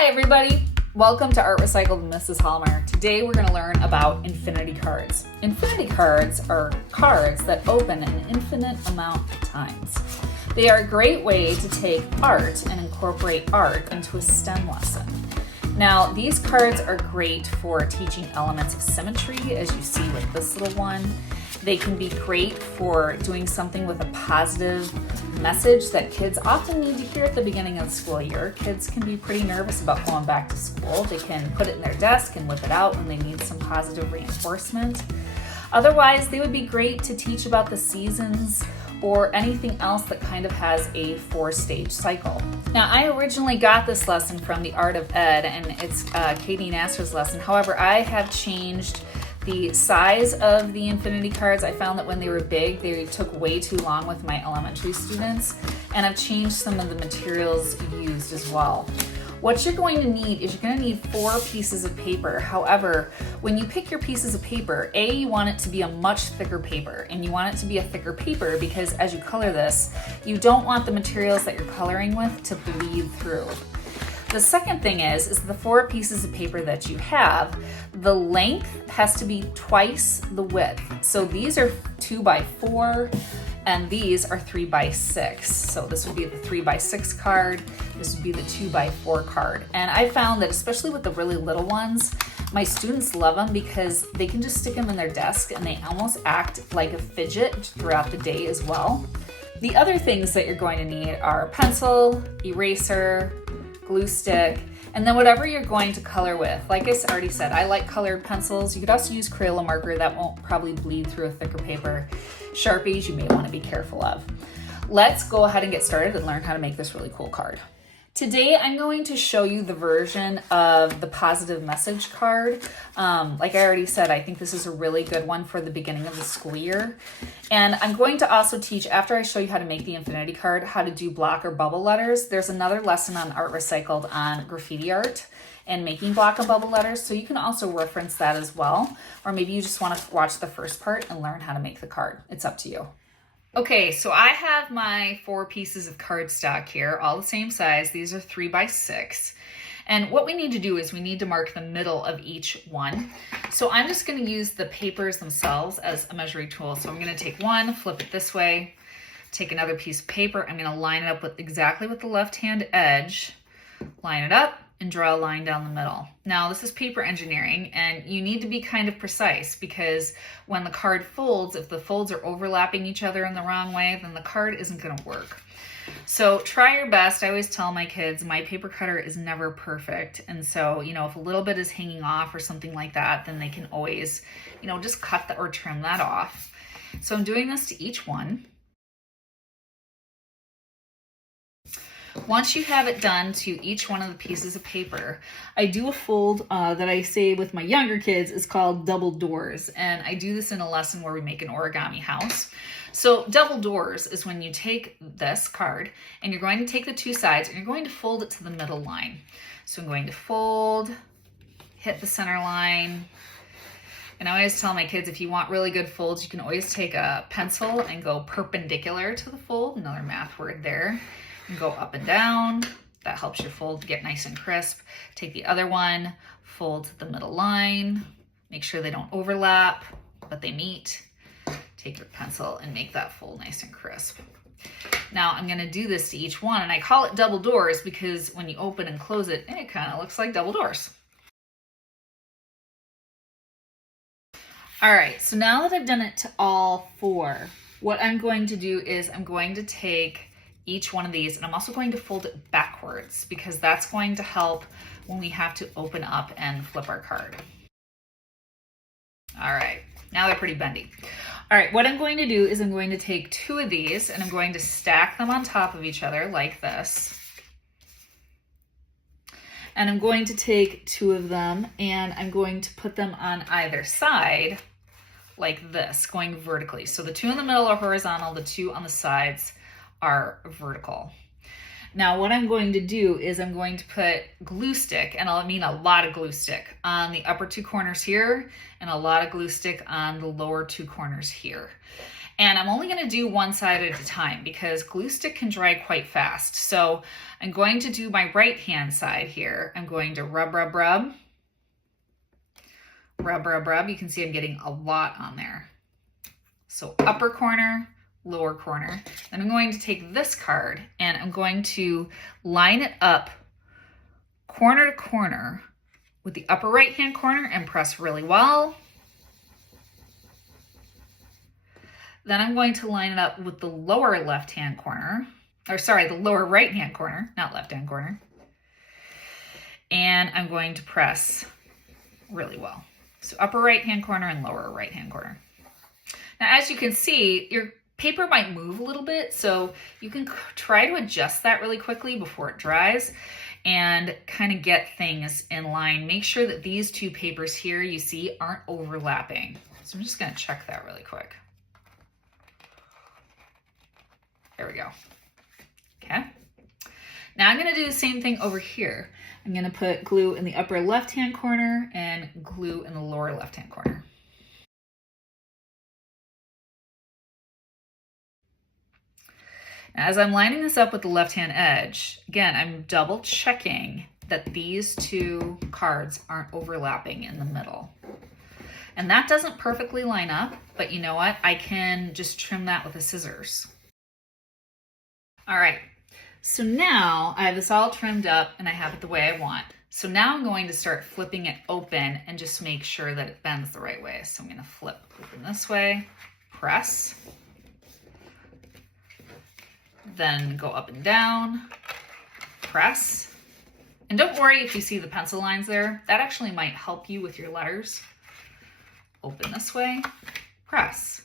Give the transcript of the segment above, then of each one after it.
Hi everybody! Welcome to Art Recycled with Mrs. Hallmer. Today we're going to learn about infinity cards. Infinity cards are cards that open an infinite amount of times. They are a great way to take art and incorporate art into a STEM lesson. Now, these cards are great for teaching elements of symmetry, as you see with this little one. They can be great for doing something with a positive message that kids often need to hear at the beginning of the school year. Kids can be pretty nervous about going back to school. They can put it in their desk and whip it out when they need some positive reinforcement. Otherwise, they would be great to teach about the seasons or anything else that kind of has a 4-stage cycle. Now, I originally got this lesson from The Art of Ed, and it's Katie Nasser's lesson. However, I have changed the size of the infinity cards. I found that when they were big, they took way too long with my elementary students, and I've changed some of the materials used as well. What you're going to need is you're going to need 4 pieces of paper. However, when you pick your pieces of paper, you want it to be a much thicker paper, and you want it to be a thicker paper because as you color this, you don't want the materials that you're coloring with to bleed through. The second thing is the 4 pieces of paper that you have, the length has to be twice the width. So these are 2x4 and these are 3x6. So this would be the 3x6 card, this would be the 2x4 card. And I found that especially with the really little ones, my students love them because they can just stick them in their desk and they almost act like a fidget throughout the day as well. The other things that you're going to need are pencil, eraser, glue stick, and then whatever you're going to color with. Like I already said, I like colored pencils. You could also use Crayola marker. That won't probably bleed through a thicker paper. Sharpies you may want to be careful of. Let's go ahead and get started and learn how to make this really cool card. Today I'm going to show you the version of the positive message card. Like I already said, I think this is a really good one for the beginning of the school year. And I'm going to also teach, after I show you how to make the infinity card, how to do block or bubble letters. There's another lesson on Art Recycled on graffiti art and making block and bubble letters, so you can also reference that as well. Or maybe you just want to watch the first part and learn how to make the card. It's up to you. Okay, so I have my 4 pieces of cardstock here, all the same size. These are 3x6. And what we need to do is we need to mark the middle of each one. So I'm just going to use the papers themselves as a measuring tool. So I'm going to take one, flip it this way, take another piece of paper. I'm going to line it up with exactly with the left-hand edge, line it up, and draw a line down the middle. Now this is paper engineering and you need to be kind of precise because when the card folds, if the folds are overlapping each other in the wrong way, then the card isn't gonna work. So try your best. I always tell my kids, my paper cutter is never perfect. And so, if a little bit is hanging off or something like that, then they can always, just cut or trim that off. So I'm doing this to each one. Once you have it done to each one of the pieces of paper, I do a fold that I say with my younger kids is called double doors. And I do this in a lesson where we make an origami house. So double doors is when you take this card and you're going to take the 2 sides and you're going to fold it to the middle line. So I'm going to fold, hit the center line. And I always tell my kids, if you want really good folds, you can always take a pencil and go perpendicular to the fold, another math word there. And go up and down. That helps your fold get nice and crisp. Take the other one, fold to the middle line. Make sure they don't overlap, but they meet. Take your pencil and make that fold nice and crisp. Now I'm gonna do this to each one, and I call it double doors because when you open and close it, it kind of looks like double doors. All right, so now that I've done it to all 4, what I'm going to do is I'm going to take each one of these, and I'm also going to fold it backwards because that's going to help when we have to open up and flip our card. All right, now they're pretty bendy. All right, what I'm going to do is I'm going to take 2 of these and I'm going to stack them on top of each other like this. And I'm going to take 2 of them and I'm going to put them on either side like this, going vertically. So the 2 in the middle are horizontal, the 2 on the sides are vertical. Now what I'm going to do is I'm going to put glue stick, and I mean a lot of glue stick, on the upper 2 corners here and a lot of glue stick on the lower 2 corners here. And I'm only going to do one side at a time because glue stick can dry quite fast. So I'm going to do my right hand side here. I'm going to rub, rub, rub. Rub, rub, rub. You can see I'm getting a lot on there. So upper corner, lower corner. Then I'm going to take this card and I'm going to line it up corner to corner with the upper right hand corner and press really well. Then I'm going to line it up with the lower left hand corner, or sorry, the lower right hand corner, not left hand corner. And I'm going to press really well. So upper right hand corner and lower right hand corner. Now, as you can see, your paper might move a little bit, so you can try to adjust that really quickly before it dries and kind of get things in line. Make sure that these two papers here you see aren't overlapping. So I'm just going to check that really quick. There we go. Okay. Now I'm going to do the same thing over here. I'm going to put glue in the upper left-hand corner and glue in the lower left-hand corner. Now, as I'm lining this up with the left-hand edge, again, I'm double checking that these two cards aren't overlapping in the middle. And that doesn't perfectly line up, but you know what? I can just trim that with the scissors. All right. So now I have this all trimmed up and I have it the way I want. So now I'm going to start flipping it open and just make sure that it bends the right way. So I'm going to flip open this way, press, then go up and down, press. And don't worry if you see the pencil lines there. That actually might help you with your letters. Open this way, press.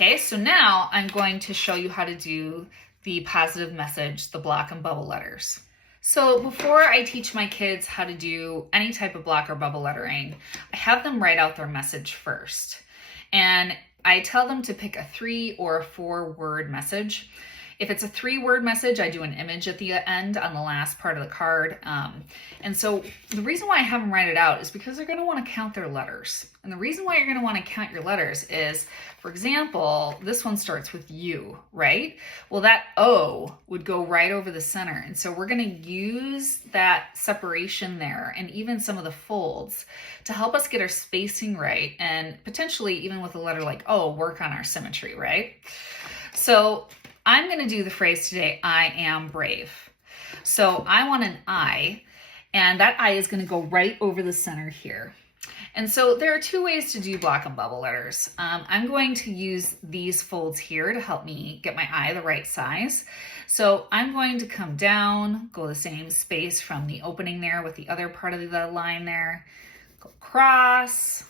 Okay, so now I'm going to show you how to do the positive message, the block and bubble letters. So before I teach my kids how to do any type of block or bubble lettering, I have them write out their message first. And I tell them to pick a 3 or a 4-word message. If it's a 3-word message, I do an image at the end on the last part of the card. And so the reason why I have them write it out is because they're going to want to count their letters. And the reason why you're going to want to count your letters is, for example, this one starts with U, right? Well, that O would go right over the center. And so we're going to use that separation there and even some of the folds to help us get our spacing right. And potentially even with a letter like O, work on our symmetry, right? So I'm going to do the phrase today, I am brave. So I want an I, and that I is going to go right over the center here. And so there are 2 ways to do block and bubble letters. I'm going to use these folds here to help me get my I the right size. So I'm going to come down, go the same space from the opening there with the other part of the line there, go across.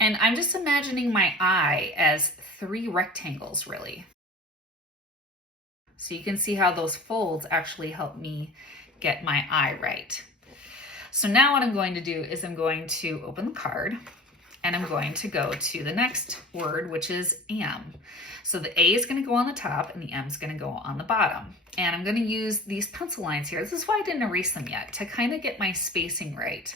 And I'm just imagining my I as 3 rectangles, really. So you can see how those folds actually help me get my I right. So now what I'm going to do is I'm going to open the card and I'm going to go to the next word, which is am. So the A is going to go on the top and the M is going to go on the bottom. And I'm going to use these pencil lines here. This is why I didn't erase them yet, to kind of get my spacing right.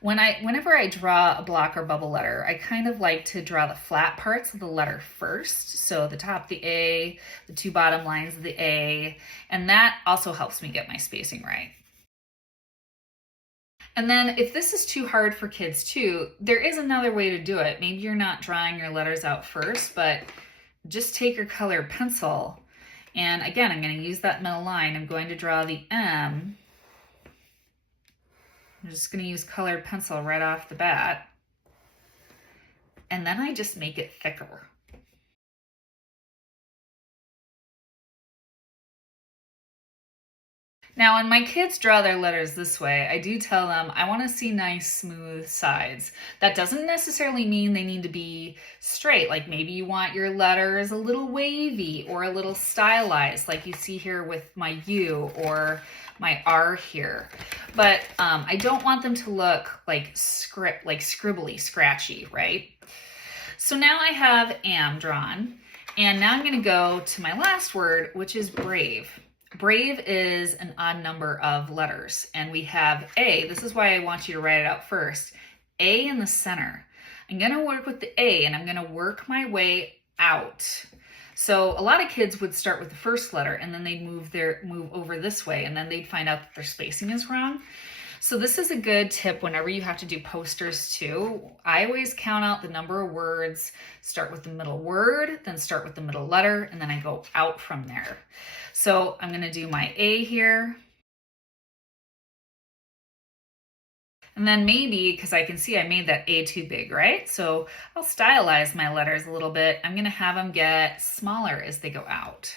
Whenever I draw a block or bubble letter, I kind of like to draw the flat parts of the letter first. So the top, the A, the 2 bottom lines of the A, and that also helps me get my spacing right. And then if this is too hard for kids too, there is another way to do it. Maybe you're not drawing your letters out first, but just take your colored pencil. And again, I'm going to use that middle line. I'm going to draw the M. I'm just going to use colored pencil right off the bat. And then I just make it thicker. Now, when my kids draw their letters this way, I do tell them I want to see nice, smooth sides. That doesn't necessarily mean they need to be straight. Like maybe you want your letters a little wavy or a little stylized, like you see here with my U or my R here. But I don't want them to look like scribbly, scratchy, right? So now I have am drawn, and now I'm going to go to my last word, which is brave. Brave is an odd number of letters, and we have A. This is why I want you to write it out first. A in the center. I'm going to work with the A, and I'm going to work my way out. So a lot of kids would start with the first letter, and then they'd move over this way, and then they'd find out that their spacing is wrong. So this is a good tip whenever you have to do posters too. I always count out the number of words, start with the middle word, then start with the middle letter, and then I go out from there. So I'm going to do my A here. And then maybe, because I can see I made that A too big, right? So I'll stylize my letters a little bit. I'm going to have them get smaller as they go out.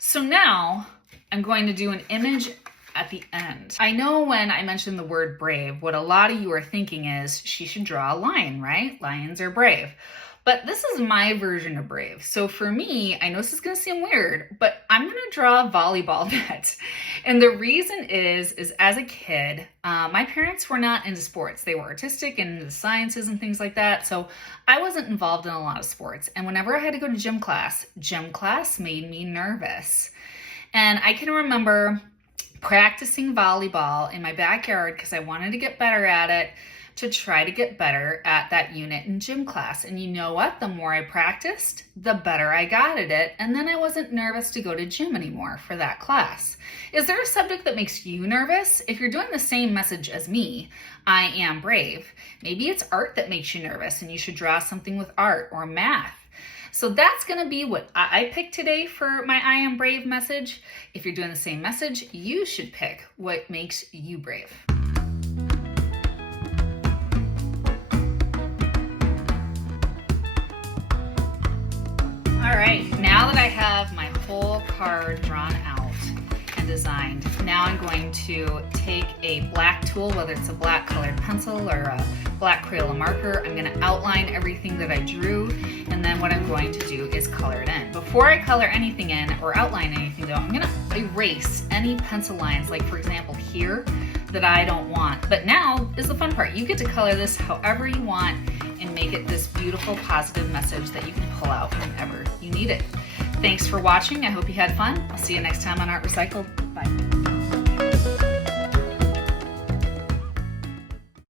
So now I'm going to do an image at the end. I know when I mentioned the word brave, what a lot of you are thinking is she should draw a lion, right? Lions are brave. But this is my version of brave. So for me, I know this is going to seem weird, but I'm going to draw a volleyball net. And the reason is as a kid, my parents were not into sports. They were artistic and into the sciences and things like that. So I wasn't involved in a lot of sports. And whenever I had to go to gym class made me nervous. And I can remember practicing volleyball in my backyard because I wanted to get better at it, to try to get better at that unit in gym class. And you know what? The more I practiced, the better I got at it. And then I wasn't nervous to go to gym anymore for that class. Is there a subject that makes you nervous? If you're doing the same message as me, I am brave. Maybe it's art that makes you nervous and you should draw something with art or math. So that's going to be what I picked today for my I am brave message. If you're doing the same message, you should pick what makes you brave. All right, now that I have my whole card drawn out and designed, now I'm going to take a black tool, whether it's a black colored pencil or a black Crayola marker. I'm going to outline everything that I drew, and then what I'm going to do is color it in. Before I color anything in or outline anything though, I'm going to erase any pencil lines, like for example here, that I don't want. But now is the fun part. You get to color this however you want and make it this beautiful positive message that you can pull out whenever you need it. Thanks for watching. I hope you had fun. I'll see you next time on Art Recycled. Bye.